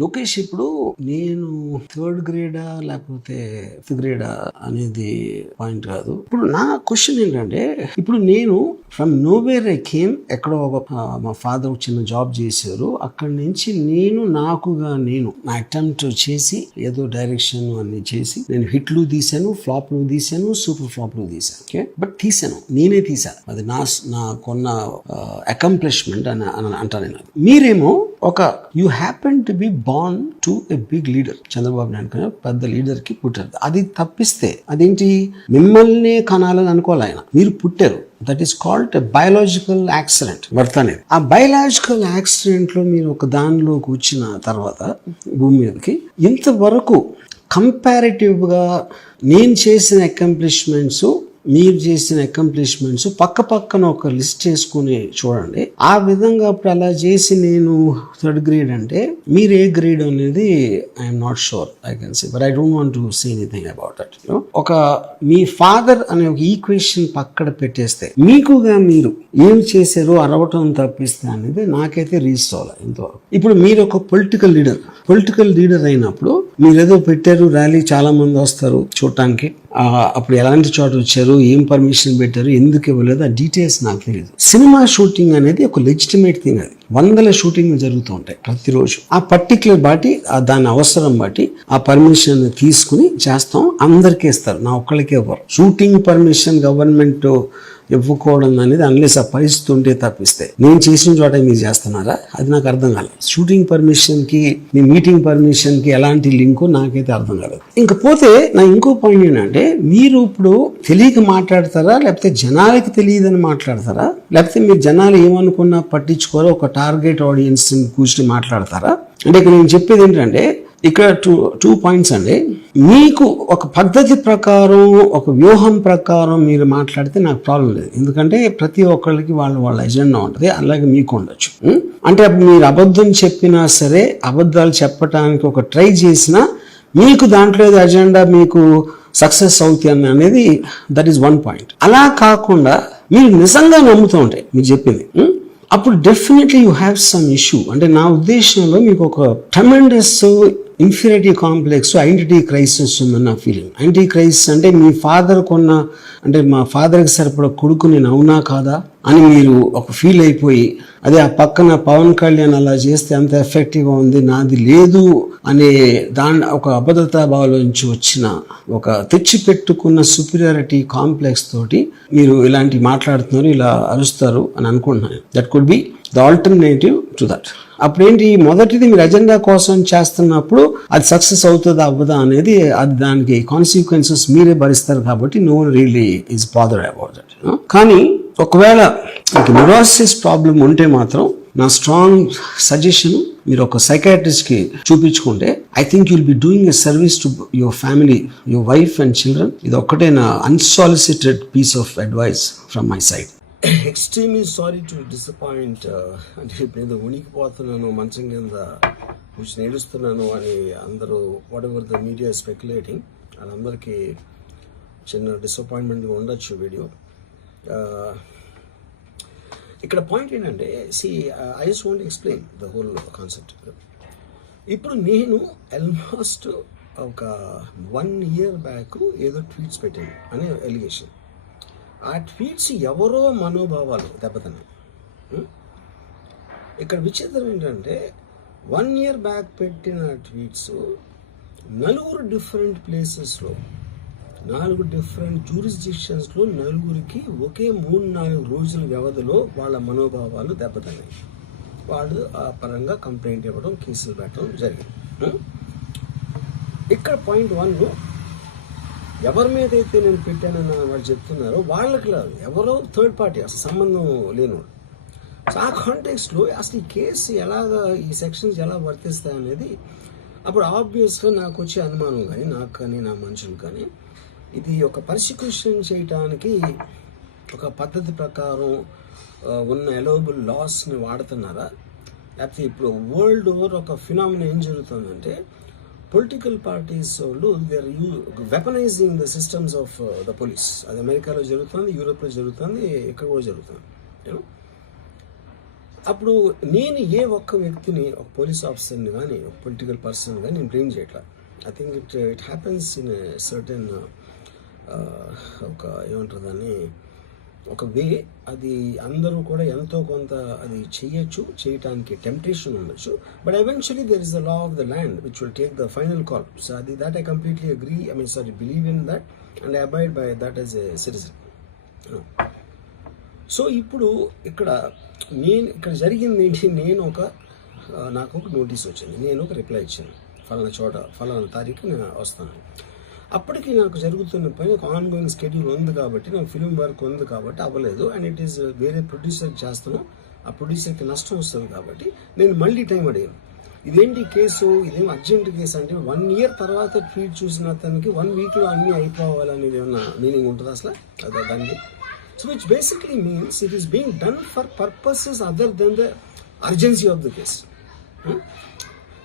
లోకేష్, ఇప్పుడు నేను థర్డ్ గ్రేడా లేకపోతే ఫిఫ్త్ గ్రేడా అనేది పాయింట్ కాదు. ఇప్పుడు నా క్వశ్చన్ ఏంటంటే, ఇప్పుడు నేను ఫ్రమ్ నోవేర్ ఐ కేమ్, ఎక్కడో మా ఫాదర్ చిన్న జాబ్ చేశారు, అక్కడి నుంచి నేను నా అటెంప్ట్ చేసి ఏదో డైరెక్షన్ అన్ని చేసి నేను హిట్లు తీసాను, ఫ్లాప్లు తీసాను, సూపర్ ఫ్లాప్లు తీసాను. ఓకే, బట్ నేనే తీసాను. అది నాకున్న అకంప్లిష్మెంట్ అని అంటాను నేను. మీరేమో you happen to be born to a big leader, Chandrababu Naidu పెద్ద లీడర్ కి పుట్టారు. అది తప్పిస్తే అదేంటి, మిమ్మల్ని కనాలని అనుకోవాలి ఆయన, మీరు పుట్టారు. That is called a biological accident birth అనేది. ఆ బయాలజికల్ యాక్సిడెంట్ లో మీరు ఒక దానిలోకి వచ్చిన తర్వాత భూమి మీదకి, ఇంతవరకు కంపారిటివ్ గా నేను చేసిన అకంప్లిష్మెంట్స్, మీరు చేసిన అకంప్లిష్మెంట్స్ పక్కన ఒక లిస్ట్ చేసుకుని చూడండి. ఆ విధంగా అప్పుడు అలా చేసి నేను థర్డ్ గ్రేడ్ అంటే, మీరు ఏ గ్రేడ్ అనేది I'm not sure, I can say, but I don't want to say anything about that. Me father అనే ఒక ఈక్వేషన్ పక్కన పెట్టేస్తే, మీకుగా మీరు ఏం చేశారో అరవటం తప్పిస్తే అనేది నాకైతే రీచ్ అవ్వాలి ఇంతవరకు. ఇప్పుడు మీరు ఒక పొలిటికల్ లీడర్ అయినప్పుడు మీరు ఏదో పెట్టారు ర్యాలీ, చాలా మంది వస్తారు చూడటానికి. అప్పుడు ఎలాంటి చోట వచ్చారు, ఏం పర్మిషన్ పెట్టారు, ఎందుకు ఇవ్వలేదు, ఆ డీటెయిల్స్ నాకు తెలియదు. సినిమా షూటింగ్ అనేది ఒక లెజిటిమేట్ థింగ్. అది 100 షూటింగ్ జరుగుతూ ఉంటాయి ప్రతిరోజు. ఆ పర్టికులర్ బట్టి, దాని అవసరం బట్టి ఆ పర్మిషన్ తీసుకుని చేస్తాం. అందరికీ ఇస్తారు, నా ఒక్కళ్ళకే ఇవ్వరు. షూటింగ్ పర్మిషన్ గవర్నమెంట్ ఇవ్వకూడదు అనేది అన్లెస్ ఆ పరిస్థితి ఉంటే తప్పిస్తే, నేను చేసిన చోట మీరు చేస్తున్నారా, అది నాకు అర్థం కాలేదు. షూటింగ్ పర్మిషన్ కి మీ మీటింగ్ పర్మిషన్ కి ఎలాంటి లింకు నాకైతే అర్థం కాలేదు. ఇంకపోతే నా ఇంకో పాయింట్ ఏంటంటే, మీరు ఇప్పుడు తెలియక మాట్లాడతారా, లేకపోతే జనాలకి తెలియదని మాట్లాడతారా, లేకపోతే మీరు జనాలు ఏమనుకున్నా పట్టించుకోరో ఒక టార్గెట్ ఆడియన్స్ కూర్చుని మాట్లాడతారా? అంటే ఇక్కడ నేను చెప్పేది ఏంటంటే, ఇక్కడ టూ పాయింట్స్ అండి. మీకు ఒక పద్ధతి ప్రకారం, ఒక వ్యూహం ప్రకారం మీరు మాట్లాడితే నాకు ప్రాబ్లం లేదు. ఎందుకంటే ప్రతి ఒక్కళ్ళకి వాళ్ళ ఎజెండా ఉంటుంది, అలాగే మీకు ఉండొచ్చు. అంటే మీరు అబద్ధం చెప్పినా సరే, అబద్ధాలు చెప్పడానికి ఒక ట్రై చేసినా, మీకు దాంట్లో ఎజెండా మీకు సక్సెస్ అవుతుంది అనేది, దట్ ఈస్ వన్ పాయింట్. అలా కాకుండా మీరు నిజంగా నమ్ముతూ ఉంటాయి మీరు చెప్పింది, అప్పుడు definitely you have some issue. అంటే నా ఉద్దేశంలో మీకు ఒక tremendous inferiority complex, identity crisis ఉందని నా ఫీలింగ్. ఐడెంటిటీ క్రైసిస్ అంటే మీ ఫాదర్ అంటే మా ఫాదర్కి సరిపడా కొడుకు నేను అవునా కాదా అని మీరు ఒక ఫీల్ అయిపోయి, అదే ఆ పక్కన పవన్ కళ్యాణ్ అలా చేస్తే అంత ఎఫెక్టివ్గా ఉంది, నాది లేదు అనే ఒక అబద్ధతా భావం నుంచి వచ్చిన ఒక తెచ్చిపెట్టుకున్న సుపీరియారిటీ కాంప్లెక్స్ తోటి మీరు ఇలాంటి మాట్లాడుతున్నారు, ఇలా అరుస్తారు అని అనుకుంటున్నాను. That could be the alternative to that. అప్పుడేంటి, మొదటిది మీరు ఎజెండా కోసం చేస్తున్నప్పుడు అది సక్సెస్ అవుతుందా అవ్వదా అనేది, అది దానికి కాన్సిక్వెన్సెస్ మీరే భరిస్తారు కాబట్టి no one really is bothered about that. కానీ ఒకవేళ మీకు న్యూరోసిస్ ప్రాబ్లం ఉంటే మాత్రం నా స్ట్రాంగ్ సజెషన్, మీరు ఒక సైకాట్రిస్ట్కి చూపించుకుంటే, I think you'll be doing a service to your family, your wife and children. ఇది ఒక్కటే నా unsolicited piece of advice from my side. Extremely sorry to disappoint. అంటే ఇప్పుడు ఏదో ఉనికిపోతున్నాను, మంచం కింద కూర్చొని ఏడుస్తున్నాను అని అందరూ what ever the media speculating, వాళ్ళందరికీ చిన్న డిసప్పాయింట్మెంట్గా ఉండొచ్చు వీడియో. ఇక్కడ పాయింట్ ఏంటంటే, I just want explain the whole concept. ఇప్పుడు నేను ఆల్మోస్ట్ ఒక 1 year బ్యాక్ ఏదో ట్వీట్స్ పెట్టాను అనే ఎలిగేషన్. ఆ ట్వీట్స్ ఎవరో మనోభావాలు దెబ్బతిన్నాయి. ఇక్కడ విచిత్రం ఏంటంటే, 1 year బ్యాక్ పెట్టిన ట్వీట్స్ 4 డిఫరెంట్ ప్లేసెస్లో, 4 డిఫరెంట్ జ్యూరిస్డిక్షన్స్లో 4కి ఒకే 3-4 రోజుల వ్యవధిలో వాళ్ళ మనోభావాలు దెబ్బతిన్నాయి. వాళ్ళు ఆ పరంగా కంప్లైంట్ ఇవ్వడం, కేసులు పెట్టడం జరిగింది. ఇక్కడ పాయింట్ 1, ఎవరి మీద అయితే నేను పెట్టానని వాళ్ళు చెప్తున్నారో వాళ్ళకి లేదు, ఎవరో థర్డ్ పార్టీ, అసలు సంబంధం లేనివాడు. ఆ కాంటెక్స్ట్లో అసలు ఈ కేసు ఎలాగా, ఈ సెక్షన్స్ ఎలా వర్తిస్తాయి అనేది అప్పుడు ఆబ్వియస్గా నాకు వచ్చే అనుమానం కానీ, నాకు కానీ నా మనుషులు కానీ, ఇది ఒక పర్సిక్యూషన్ చేయడానికి ఒక పద్ధతి ప్రకారం ఉన్న అలౌబుల్ లాస్ని వాడుతున్నారా, లేకపోతే ఇప్పుడు వరల్డ్ ఓవర్ ఒక ఫినామినా ఏం జరుగుతుందంటే, పొలిటికల్ పార్టీస్ వాళ్ళు they are weaponizing the systems of the police. అది అమెరికాలో జరుగుతుంది, యూరోప్లో జరుగుతుంది, ఇక్కడ కూడా జరుగుతుంది. అప్పుడు నేను ఏ ఒక్క వ్యక్తిని, ఒక పోలీస్ ఆఫీసర్ని కానీ, ఒక పొలిటికల్ పర్సన్ కానీ నేను బ్లేమ్ చేయట్లా. I think it happens in certain ఒక ఏమంటారు దాన్ని, ఒక వే. అది అందరూ కూడా ఎంతో కొంత అది చేయటానికి టెంప్టేషన్ ఉండొచ్చు. But eventually there is the law of the land which will take the final call. So అది that I completely agree, believe in that and I abide by that as a citizen. So ఇప్పుడు ఇక్కడ జరిగింది ఏంటి, నాకు ఒక notice వచ్చింది, నేను ఒక రిప్లై ఇచ్చాను, ఫలానా చోట ఫలానా తారీఖు నేను వస్తాను. అప్పటికి నాకు జరుగుతున్న పని ఒక ఆన్ గోయింగ్ స్కెడ్యూల్ ఉంది కాబట్టి, నాకు ఫిలిం వర్క్ ఉంది కాబట్టి అవ్వలేదు. అండ్ ఇట్ ఈస్ వేరే ప్రొడ్యూసర్ చేస్తాను, ఆ ప్రొడ్యూసర్కి నష్టం వస్తుంది కాబట్టి నేను మళ్ళీ టైం అడిగాను. ఇదేంటి కేసు, ఇదేం అర్జెంట్ కేసు అంటే 1 year తర్వాత ట్వీట్ చూసిన అతనికి 1 weekలో అన్నీ అయిపోవాలనేది ఏమన్నా మీనింగ్ ఉంటుంది అసలు దానికి? So which basically means it is being done for purposes other than the urgency of the case.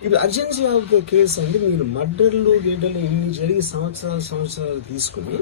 ఇప్పుడు అర్జెన్సీ ఆఫ్ ద కేస్ అంటే మీరు మర్డర్లు ఇన్ని జరిగి సంవత్సరాలు తీసుకుని